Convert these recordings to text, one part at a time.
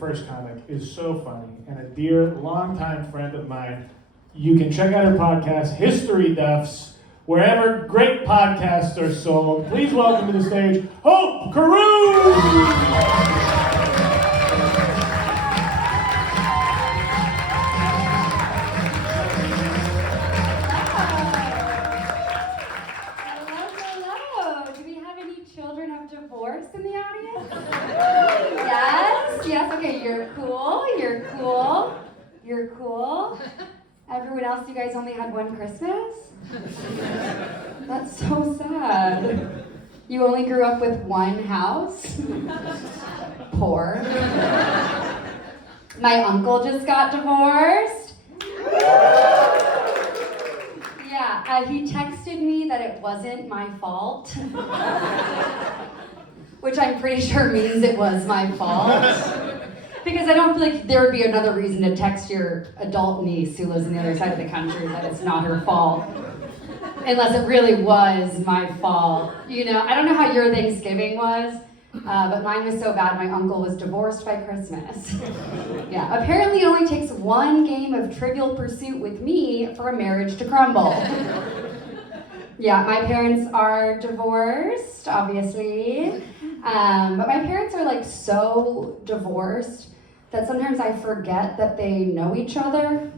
first comic, is so funny, and a dear longtime friend of mine. You can check out her podcast, History Duffs, wherever great podcasts are sold. Please welcome to the stage, Hope Carew! In the audience? Yes, okay, you're cool. Everyone else, you guys only had one Christmas? That's so sad. You only grew up with one house? Poor. My uncle just got divorced. Yeah, he texted me that it wasn't my fault. Which I'm pretty sure means it was my fault. Because I don't feel like there would be another reason to text your adult niece who lives on the other side of the country that it's not her fault. Unless it really was my fault. You know, I don't know how your Thanksgiving was, but mine was so bad my uncle was divorced by Christmas. Yeah, apparently it only takes one game of Trivial Pursuit with me for a marriage to crumble. Yeah, my parents are divorced, obviously. But my parents are like so divorced that sometimes I forget that they know each other.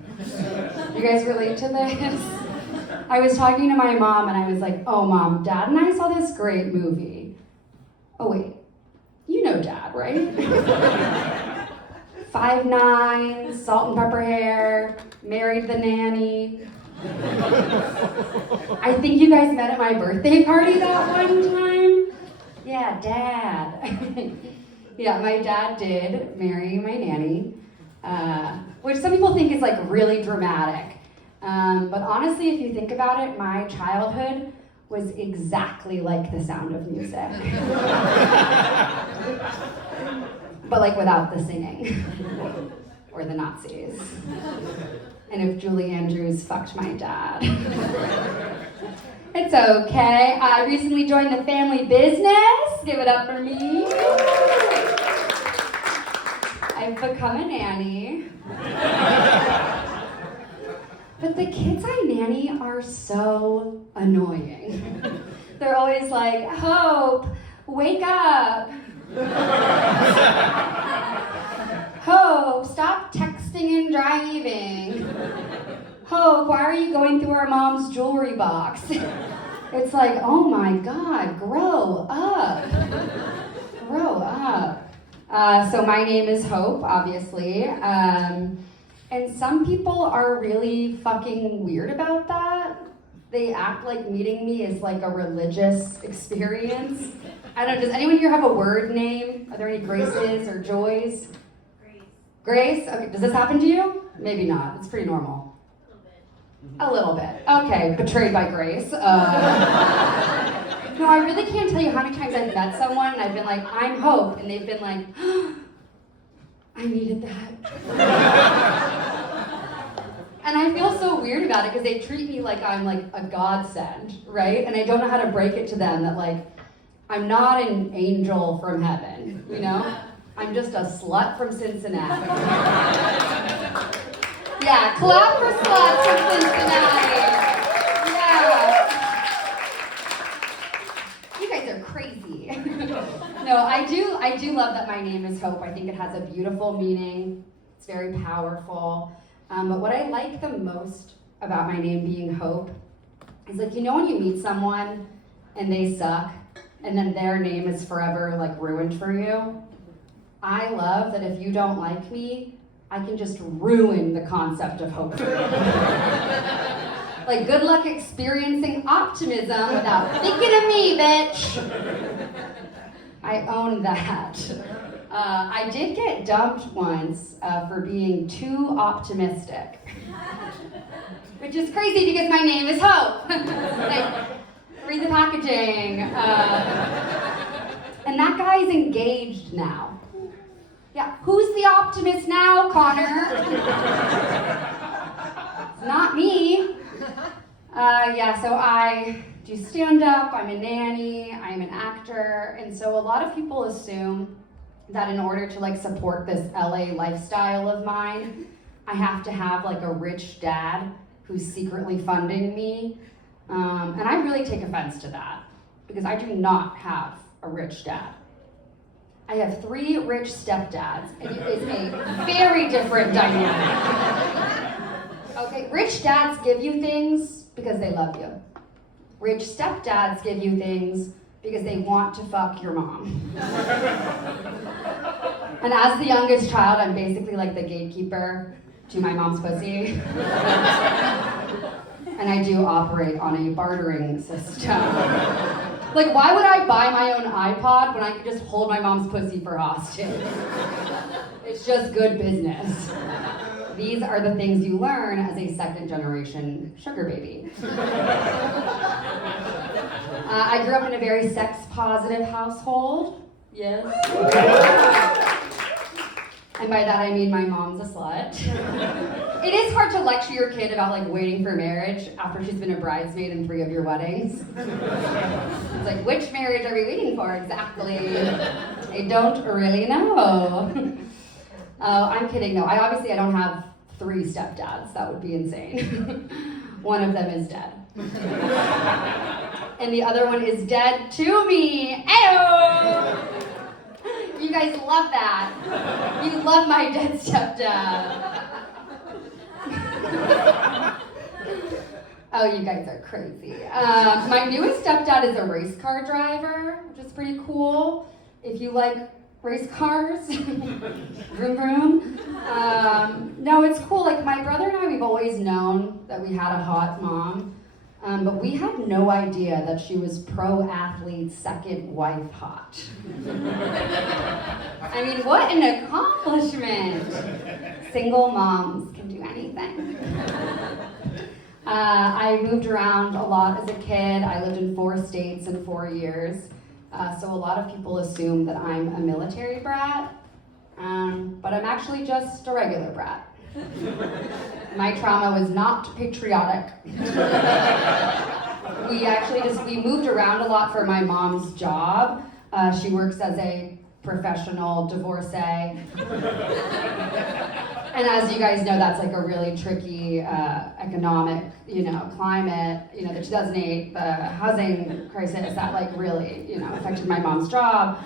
You guys relate to this? I was talking to my mom and I was like, oh mom, dad and I saw this great movie. Oh wait, you know dad, right? 5'9", salt and pepper hair, married the nanny. I think you guys met at my birthday party that one time. Yeah, dad. Yeah, my dad did marry my nanny, which some people think is like really dramatic. But honestly, if you think about it, my childhood was exactly like The Sound of Music. But like without the singing. Or the Nazis. And if Julie Andrews fucked my dad. It's okay. I recently joined the family business. Give it up for me. I've become a nanny. But the kids I nanny are so annoying. They're always like, Hope, wake up. Hope, stop texting and driving. Hope, why are you going through our mom's jewelry box? It's like, oh my God, grow up. Grow up. So my name is Hope, obviously. And some people are really fucking weird about that. They act like meeting me is like a religious experience. I don't know, does anyone here have a word name? Are there any Graces or Joys? Grace? Okay, does this happen to you? Maybe not, it's pretty normal. A little bit. Okay, betrayed by Grace. No, I really can't tell you how many times I've met someone and I've been like, I'm Hope, and they've been like, oh, I needed that. And I feel so weird about it because they treat me like I'm like a godsend, right? And I don't know how to break it to them that like, I'm not an angel from heaven, you know? I'm just a slut from Cincinnati. Yeah, clap for sluts from Cincinnati. Yeah. You guys are crazy. No, I do love that my name is Hope. I think it has a beautiful meaning. It's very powerful. But what I like the most about my name being Hope is like, you know when you meet someone and they suck, and then their name is forever like ruined for you? I love that if you don't like me, I can just ruin the concept of hope for you. Like, good luck experiencing optimism without thinking of me, bitch. I own that. I did get dumped once for being too optimistic. Which is crazy because my name is Hope. Like, read the packaging. And that guy's engaged now. Yeah, who's the optimist now, Connor? It's not me. So I do stand-up, I'm a nanny, I'm an actor, and so a lot of people assume that in order to like support this LA lifestyle of mine, I have to have like a rich dad who's secretly funding me. And I really take offense to that because I do not have a rich dad. I have 3 rich stepdads, and it is a very different dynamic. Okay, rich dads give you things because they love you. Rich stepdads give you things because they want to fuck your mom. And as the youngest child, I'm basically like the gatekeeper to my mom's pussy. And I do operate on a bartering system. Like, why would I buy my own iPod when I could just hold my mom's pussy for hostage? It's just good business. These are the things you learn as a second-generation sugar baby. I grew up in a very sex-positive household. Yes. And by that I mean my mom's a slut. It is hard to lecture your kid about like waiting for marriage after she's been a bridesmaid in 3 of your weddings. It's like, which marriage are we waiting for exactly? I don't really know. Oh, I'm kidding though. I don't have 3 stepdads. That would be insane. One of them is dead. And the other one is dead to me. Ayo! You guys love that. You love my dead stepdad. Oh, you guys are crazy. My newest stepdad is a race car driver, which is pretty cool. If you like race cars, vroom vroom. No, it's cool. Like my brother and I, we've always known that we had a hot mom. But we had no idea that she was pro athlete, second wife hot. I mean, what an accomplishment. Single moms can do anything. I moved around a lot as a kid. I lived in 4 states in 4 years. So a lot of people assume that I'm a military brat, but I'm actually just a regular brat. My trauma was not patriotic. We moved around a lot for my mom's job. She works as a professional divorcee. And as you guys know, that's like a really tricky economic, climate. The 2008, the housing crisis, that like really, affected my mom's job.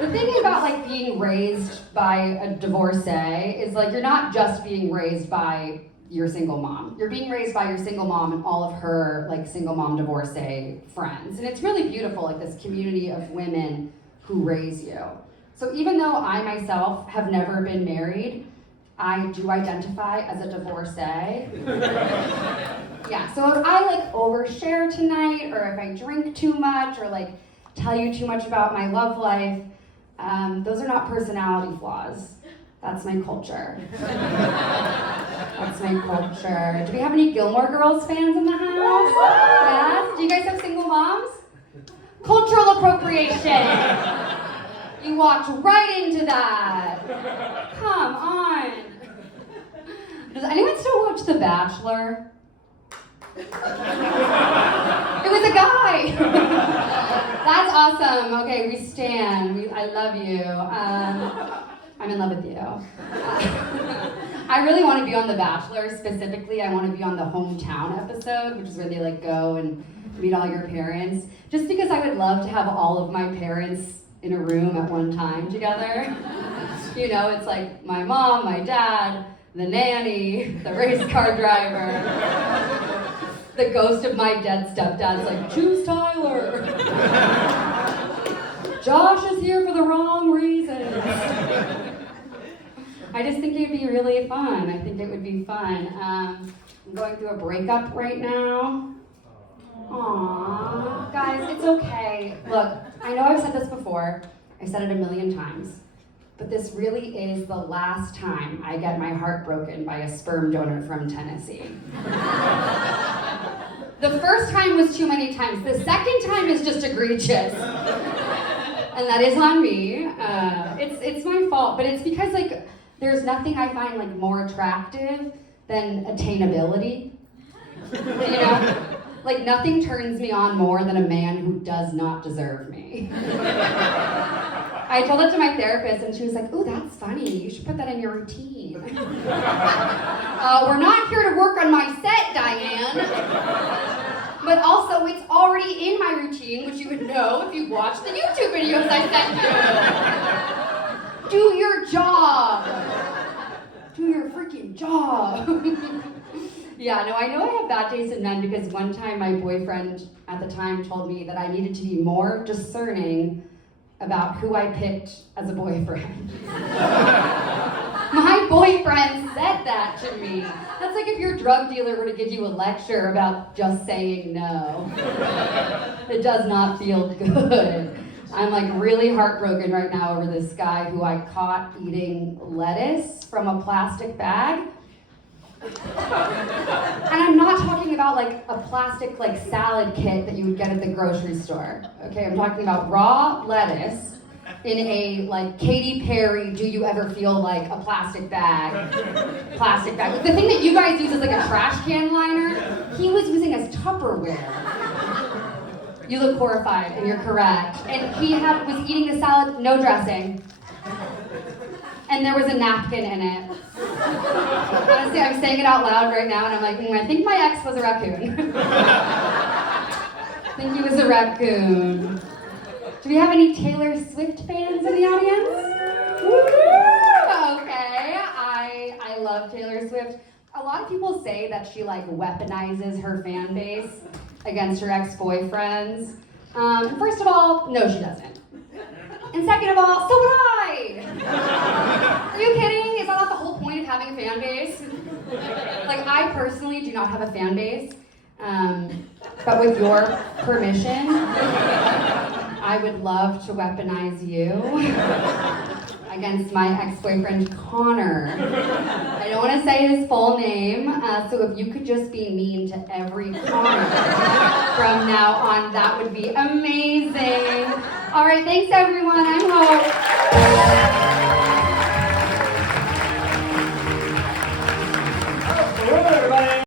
The thing about like being raised by a divorcee is like you're not just being raised by your single mom. You're being raised by your single mom and all of her like single mom divorcee friends. And it's really beautiful, like this community of women who raise you. So even though I myself have never been married, I do identify as a divorcee. Yeah, so if I like overshare tonight, or if I drink too much, or like tell you too much about my love life, those are not personality flaws. That's my culture. That's my culture. Do we have any Gilmore Girls fans in the house? Yes? Do you guys have single moms? Cultural appropriation. You walked right into that. Come on. Does anyone still watch The Bachelor? It was a guy. That's awesome. Okay, we stan. I love you. I'm in love with you. I really want to be on The Bachelor. Specifically, I want to be on the hometown episode, which is where they like go and meet all your parents. Just because I would love to have all of my parents in a room at one time together. It's like my mom, my dad, the nanny, the race car driver. The ghost of my dead stepdad's like, choose Tyler. Josh is here for the wrong reasons. I just think it'd be really fun. I think it would be fun. I'm going through a breakup right now. Aww, guys, it's okay. Look, I know I've said this before. I've said it a million times. But this really is the last time I get my heart broken by a sperm donor from Tennessee. The first time was too many times. The second time is just egregious. And that is on me. It's my fault, but it's because like there's nothing I find like more attractive than attainability. Like nothing turns me on more than a man who does not deserve me. I told it to my therapist, and she was like, "Ooh, that's funny. You should put that in your routine." We're not here to work on my set, Diane. But also, it's already in my routine, which you would know if you watched the YouTube videos I sent you. Do your job. Do your freaking job. Yeah, no, I know I have bad taste in men because one time my boyfriend at the time told me that I needed to be more discerning about who I picked as a boyfriend. My boyfriend said that to me. That's like if your drug dealer were to give you a lecture about just saying no. It does not feel good. I'm like really heartbroken right now over this guy who I caught eating lettuce from a plastic bag. And I'm not talking about like a plastic like salad kit that you would get at the grocery store. Okay, I'm talking about raw lettuce in a like Katy Perry, do you ever feel like a plastic bag? Plastic bag. The thing that you guys use is like a trash can liner, he was using as Tupperware. You look horrified, and you're correct. And he was eating the salad, no dressing. And there was a napkin in it. Honestly, I'm saying it out loud right now, and I'm like, I think my ex was a raccoon. I think he was a raccoon. Do we have any Taylor Swift fans in the audience? Woo-hoo! Okay, I love Taylor Swift. A lot of people say that she like weaponizes her fan base against her ex-boyfriends. First of all, no, she doesn't. And second of all, so would I! Are you kidding? Is that not the whole point of having a fan base? Like, I personally do not have a fan base, but with your permission, I would love to weaponize you against my ex-boyfriend, Connor. I don't want to say his full name, so if you could just be mean to every Connor from now on, that would be amazing. All right, thanks everyone. I'm Hope.